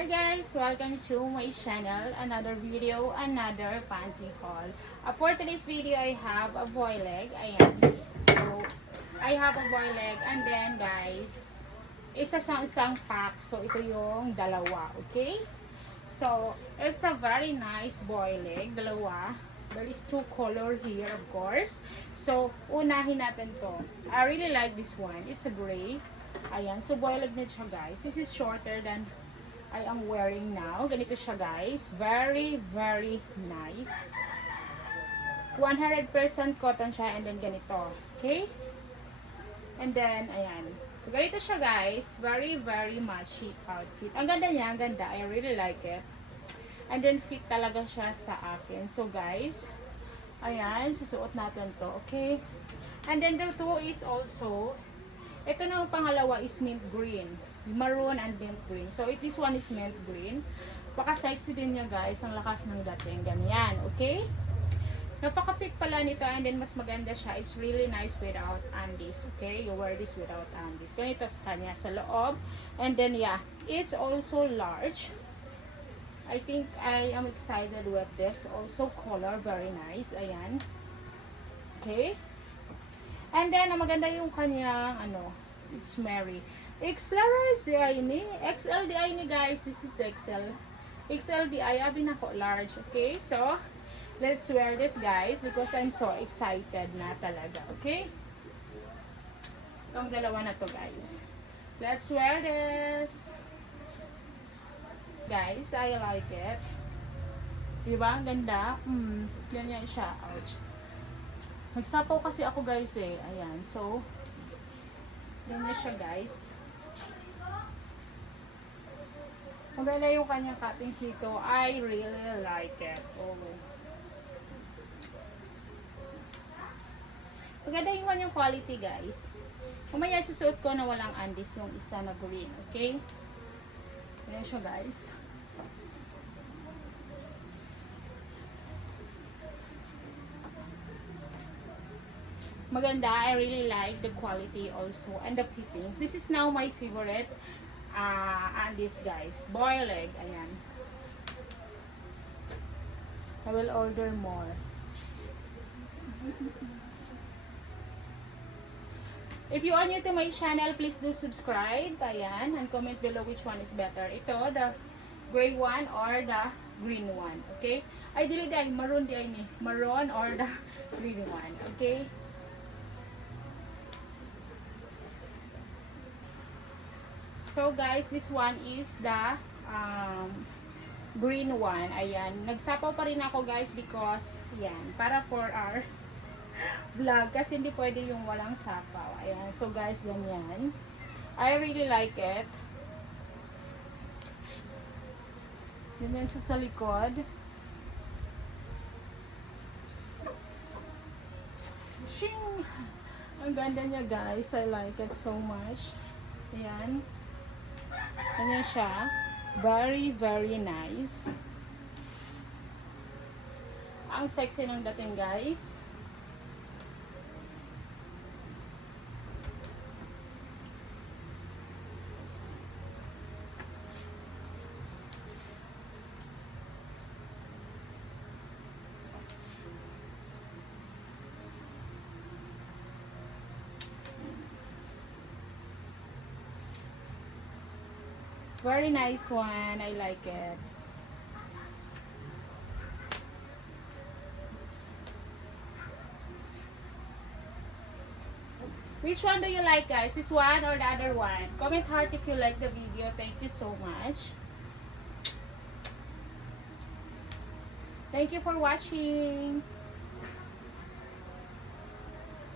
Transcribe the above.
Hi guys! Welcome to my channel. Another video, another panty haul. For today's video, I have a boy leg. Ayan. So, I have a boy leg. And then guys, isa siyang isang pack. So, ito yung dalawa. Okay? So, it's a very nice boy leg. Dalawa. There is two color here, of course. So, unahin natin to. I really like this one. It's a gray. Ayan. So, boy leg na siya guys. This is shorter than I am wearing now. Ganito siya guys. Very, very nice. 100% cotton siya and then ganito. Okay? And then, ayan. So, ganito siya guys. Very, very matchy outfit. Ang ganda niya. Ang ganda. I really like it. And then, fit talaga siya sa akin. So, guys, ayan. Susuot natin to. Okay? And then, the two is also, ito na ang pangalawa is mint green. Maroon and mint green. So, this one is mint green. Paka-sexy din niya guys. Ang lakas ng dating. Ganyan. Okay? Napaka-fit pala nito. And then, mas maganda siya. It's really nice without undies. Okay? You wear this without undies. Ganito sa kanya sa loob. And then, yeah. It's also large. I think I am excited with this. Also, color. Very nice. Ayan. Okay? And then, maganda yung kanyang, it's Mary. XL di ay ni guys. This is XL. XL di ay. Abi na ko large. Okay? So, let's wear this guys because I'm so excited na talaga. Okay? Itong dalawa na to guys. Let's wear this. Guys, I like it. Diba? Ang ganda. Ganyan siya. Ouch. Nagsapaw kasi ako guys eh. Ayan. So, ganyan siya guys. Maganda yung kanyang cuttings dito. I really like it. Oh. Maganda yung kanyang quality guys. Kumaya susuot ko na walang undies yung isa na green. Okay? Ganyan siya guys. Maganda. I really like the quality also and the fittings. This is now my favorite undies guys. Boy leg. Ayan. I will order more. If you are new to my channel, please do subscribe. Ayan. And comment below which one is better. Ito, the gray one or the green one. Okay? Ay, dili din. Maroon di ay ni. Maroon or the green one. Okay? So, guys, this one is the green one. Ayan. Nagsapaw pa rin ako, guys, because, yan, para for our vlog kasi hindi pwede yung walang sapaw. Ayan. So guys, ganyan. I really like it. Ganyan sa likod. Shing! Ang ganda niya guys. I like it so much. Ayan. Ganyan siya. Very, very nice. Ang sexy ng dating guys. Very nice one. I like it. Which one do you like guys? This one or the other one? Comment heart if you like the video. Thank you so much. Thank you for watching.